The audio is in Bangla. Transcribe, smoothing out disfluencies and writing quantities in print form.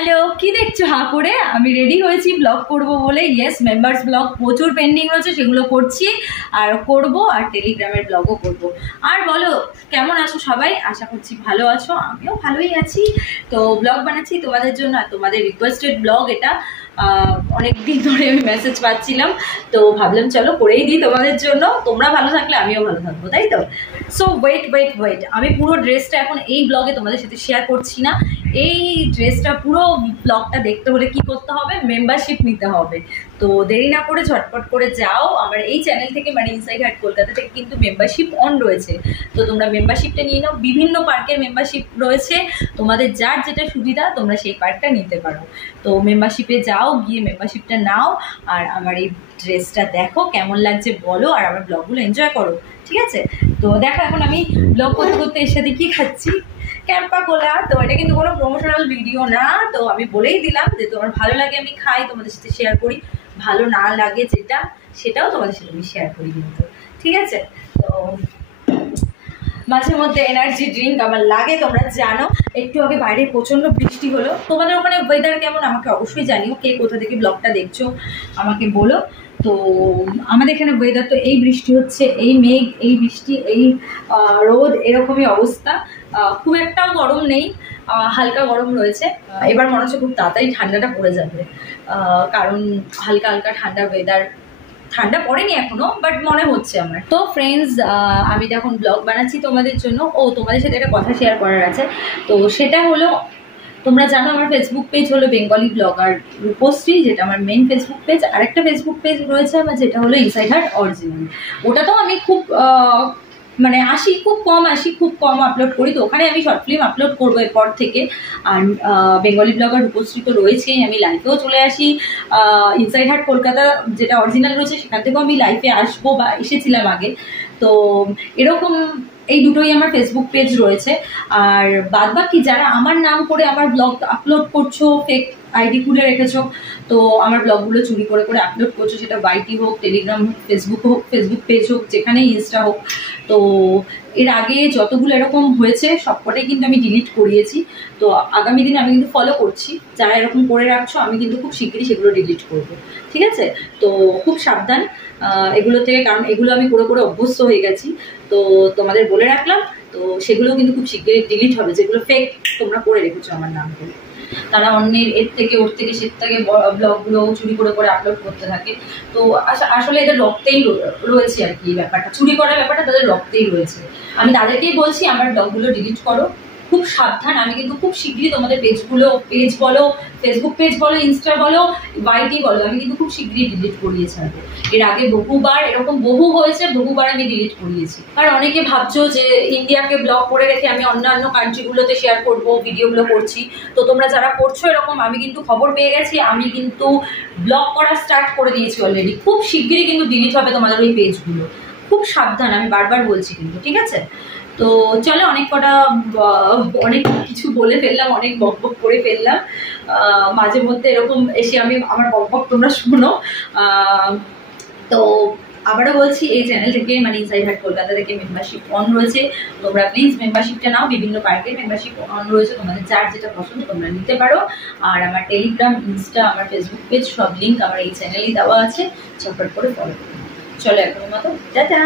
হ্যালো, কি দেখছো হা করে? আমি রেডি হয়েছি ব্লগ করব বলে। ইয়েস, মেম্বার্স ব্লগ প্রচুর পেন্ডিং রয়েছে, সেগুলো করছি আর করব, আর টেলিগ্রামের ব্লগও করব। আর বলো, কেমন আছো সবাই? আশা করছি ভালো আছো, আমিও ভালোই আছি। তো ব্লগ বানাচ্ছি তোমাদের জন্য, আর তোমাদের রিকোয়েস্টেড ব্লগ এটা। অনেক দিন ধরে আমি মেসেজ পাচ্ছিলাম, তো ভাবলাম চলো করেই দিই তোমাদের জন্য। তোমরা ভালো থাকলে আমিও ভালো থাকবো, তাই তো? সো ওয়েট, আমি পুরো ড্রেসটা এখন এই ব্লগে তোমাদের সাথে শেয়ার করছি না। এই ড্রেসটা পুরো ব্লগটা দেখতে হলে কি করতে হবে? মেম্বারশিপ নিতে হবে। তো দেরি না করে ঝটপট করে যাও আমার এই চ্যানেল থেকে, মানে ইনসাইড হাট কলকাতা থেকে কিন্তু মেম্বারশিপ অন রয়েছে। তো তোমরা মেম্বারশিপটা নিয়ে নাও। বিভিন্ন পার্কের মেম্বারশিপ রয়েছে, তোমাদের যার যেটা সুবিধা তোমরা সেই পার্কটা নিতে পারো। তো মেম্বারশিপে যাও, গিয়ে মেম্বারশিপটা নাও, আর আমার এই ড্রেসটা দেখো কেমন লাগছে বলো, আর আমার ব্লগগুলো এনজয় করো, ঠিক আছে? তো দেখো এখন আমি ব্লগ করতে করতে এর সাথে কি খাচ্ছি, ক্যাম্পা কোলা। তো এটা কিন্তু কোনো প্রমোশনাল ভিডিও না, তো আমি বলেই দিলাম যে তোমার ভালো লাগে আমি খাই, তোমাদের সাথে শেয়ার করি। ভালো না লাগে যেটা, সেটাও তোমাদের সাথে আমি শেয়ার করি কিন্তু, ঠিক আছে? তো মাঝে মধ্যে এনার্জি ড্রিঙ্ক আমার লাগে, তোমরা জানো। একটু আগে বাইরে প্রচণ্ড বৃষ্টি হলো। তোমাদের ওখানে ওয়েদার কেমন আমাকে অবশ্যই জানিও। কে কোথা থেকে ব্লগটা দেখছো আমাকে বলো। তো আমাদের এখানে ওয়েদার তো এই বৃষ্টি হচ্ছে, এই মেঘ, এই বৃষ্টি, এই রোদ, এরকমই অবস্থা। খুব একটাও গরম নেই, হালকা গরম রয়েছে। এবার মনে হচ্ছে খুব তাড়াতাড়ি ঠান্ডাটা পড়ে যাবে, কারণ হালকা হালকা ঠান্ডা ওয়েদার। ঠান্ডা পড়েনি এখনো, বাট মনে হচ্ছে আমার। তো ফ্রেন্ডস, আমি তো এখন ব্লগ বানাচ্ছি তোমাদের জন্য। ও তোমাদের সাথে একটা কথা শেয়ার করার আছে। তো সেটা হলো, তোমরা জানো আমার ফেসবুক পেজ হলো বেঙ্গলি ব্লগার রূপশ্রী, যেটা আমার মেন ফেসবুক পেজ। আর একটা ফেসবুক পেজ রয়েছে আমার, যেটা হলো ইনসাইড হাট অরিজিনাল। ওটাতেও আমি খুব মানে খুব কম আপলোড করি। তো ওখানে আমি শর্ট ফিল্ম আপলোড করবো এরপর থেকে। আর বেঙ্গলি ব্লগার রূপশ্রী তো রয়েছেই, আমি লাইভেও চলে আসি। ইনসাইড হাট কলকাতা যেটা অরিজিনাল রয়েছে, সেখান থেকেও আমি লাইভে আসবো, বা এসেছিলাম আগে। তো এরকম এই দুটোই আমার ফেসবুক পেজ রয়েছে। আর বাদ বাকি যারা আমার নাম করে আমার ব্লগ আপলোড করছো, ফেক আইডি খুলে রেখেছো, তো আমার ব্লগগুলো চুরি করে করে আপলোড করছো, সেটা ওয়াইটি হোক, টেলিগ্রাম হোক, ফেসবুক পেজ হোক, যেখানে ইনস্টা হোক। তো এর আগে যতগুলো এরকম হয়েছে সবকটাই কিন্তু আমি ডিলিট করিয়েছি। তো আগামী দিনে আমি কিন্তু ফলো করছি, যারা এরকম করে রাখছো আমি কিন্তু খুব শিগগিরই সেগুলো ডিলিট করবো, ঠিক আছে? তো খুব সাবধান এগুলো থেকে, কারণ এগুলো আমি করে করে অভ্যস্ত হয়ে গেছি। তো তোমাদের বলে রাখলাম। তো সেগুলো কিন্তু খুব শিগগিরই ডিলিট হবে, যেগুলো ফেক তোমরা করে রেখেছো আমার নাম করে। তারা অন্যের এর থেকে ওর থেকে সে থেকে ব্লগগুলো চুরি করে করে আপলোড করতে থাকে। তো আসলে এদের রক্তেই রয়েছে আর কি, ব্যাপারটা চুরি করার ব্যাপারটা তাদের রক্তেই রয়েছে। আমি তাদেরকেই বলছি আমার ব্লগগুলো ডিলিট করো, খুব সাবধান। আমি কিন্তু খুব শিগগিরই তোমাদের পেজ বলো, ফেসবুক পেজ বলো, ইনস্টা বলো, ওয়াইটি বলো, আমি কিন্তু খুব শিগগিরই ডিলিট করিয়ে ছাড়বো। এর আগে বহুবার এরকম হয়েছে, বহুবার আমি ডিলিট করিয়েছি। আর অনেকে ভাবছো যে ইন্ডিয়াকে ব্লক করে রেখে আমি অন্যান্য কান্ট্রিগুলোতে শেয়ার করবো, ভিডিওগুলো করছি। তো তোমরা যারা করছো এরকম, আমি কিন্তু খবর পেয়ে গেছি, আমি কিন্তু ব্লক করা স্টার্ট করে দিয়েছি অলরেডি। খুব শিগগিরই কিন্তু ডিলিট হবে তোমাদের ওই পেজগুলো। খুব সাবধান, আমি বারবার বলছি কিন্তু, ঠিক আছে? তো চলো, অনেক কিছু বলে ফেললাম, অনেক বকবক করে ফেললাম। মাঝে মধ্যে এরকম এসে আমি আমার বকবক তোমরা শুনো। তো আবারও বলছি, এই চ্যানেল থেকে, মানে ইনসাইড হাট কলকাতা থেকে মেম্বারশিপ অন রয়েছে। তোমরা প্লিজ মেম্বারশিপটা নাও। বিভিন্ন পার্কের মেম্বারশিপ অন রয়েছে, তোমাদের যার যেটা পছন্দ তোমরা নিতে পারো। আর আমার টেলিগ্রাম, ইনস্টা, আমার ফেসবুক পেজ, সব লিঙ্ক আমার এই চ্যানেলেই দেওয়া আছে। চটপট করে ফলো করো। চলো এখনের মতো টাটা।